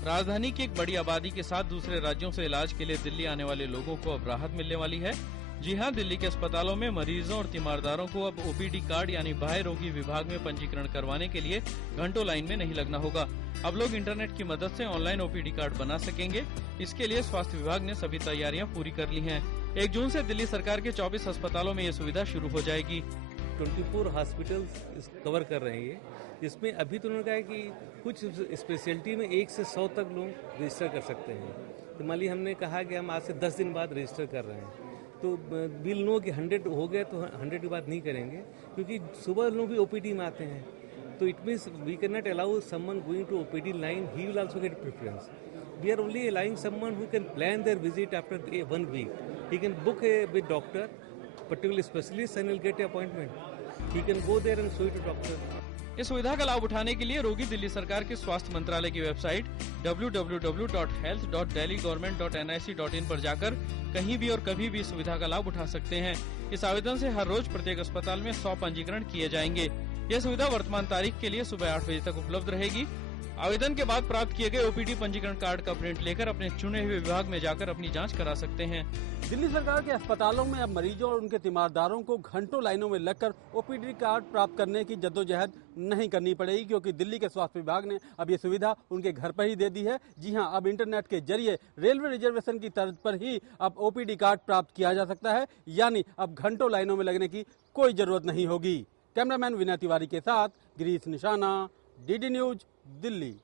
राजधानी की एक बड़ी आबादी के साथ दूसरे राज्यों से इलाज के लिए दिल्ली आने वाले लोगों को अब राहत मिलने वाली है। जी हां, दिल्ली के अस्पतालों में मरीजों और तीमारदारों को अब ओपीडी कार्ड यानी बाह्य रोगी विभाग में पंजीकरण करवाने के लिए घंटों लाइन में नहीं लगना होगा। अब लोग इंटरनेट की मदद से ऑनलाइन ओपीडी कार्ड बना सकेंगे। इसके लिए स्वास्थ्य विभाग ने सभी तैयारियां पूरी कर ली हैं। 1 जून से दिल्ली सरकार के 24 अस्पतालों में ये सुविधा शुरू हो जाएगी। 24 हॉस्पिटल्स कवर कर रहे हैं, जिसमें अभी तो उन्होंने कहा है कि कुछ स्पेशलिटी में 1 से 100 तक लोग रजिस्टर कर सकते हैं। तो मान लीजिए हमने कहा कि हम आज से 10 दिन बाद रजिस्टर कर रहे हैं, तो विल नो कि 100 हो गए तो 100 के बाद नहीं करेंगे, क्योंकि सुबह लोग भी ओपीडी में आते हैं। तो it means we can not allow someone going to OPD line, he will also get preference. We are only allowing someone who can plan their visit after 1 week. He can book with doctor, particular specialist, and will get appointment. He can go there and show it to doctor. इस सुविधा का लाभ उठाने के लिए रोगी दिल्ली सरकार के स्वास्थ्य मंत्रालय की वेबसाइट www.health.delhigovernment.nic.in पर जाकर कहीं भी और कभी भी इस सुविधा का लाभ उठा सकते हैं। इस आवेदन से हर रोज प्रत्येक अस्पताल में 100 पंजीकरण किए जाएंगे। यह सुविधा वर्तमान तारीख के लिए सुबह 8 बजे तक उपलब्ध रहेगी। आवेदन के बाद प्राप्त किए गए ओपीडी पंजीकरण कार्ड का प्रिंट लेकर अपने चुने हुए विभाग में जाकर अपनी जांच करा सकते हैं। दिल्ली सरकार के अस्पतालों में अब मरीजों और उनके तीमारदारों को घंटों लाइनों में लगकर ओपीडी कार्ड प्राप्त करने की जद्दोजहद नहीं करनी पड़ेगी, क्योंकि दिल्ली के स्वास्थ्य विभाग ने अब ये सुविधा उनके घर पर ही दे दी है। जी हां, अब इंटरनेट के जरिए रेलवे रिजर्वेशन की तर्ज पर ही अब ओपीडी कार्ड प्राप्त किया जा सकता है, यानी अब घंटों लाइनों में लगने की कोई जरूरत नहीं होगी। कैमरामैन विनय तिवारी के साथ गिरीश निशाना, डीडी न्यूज, दिल्ली।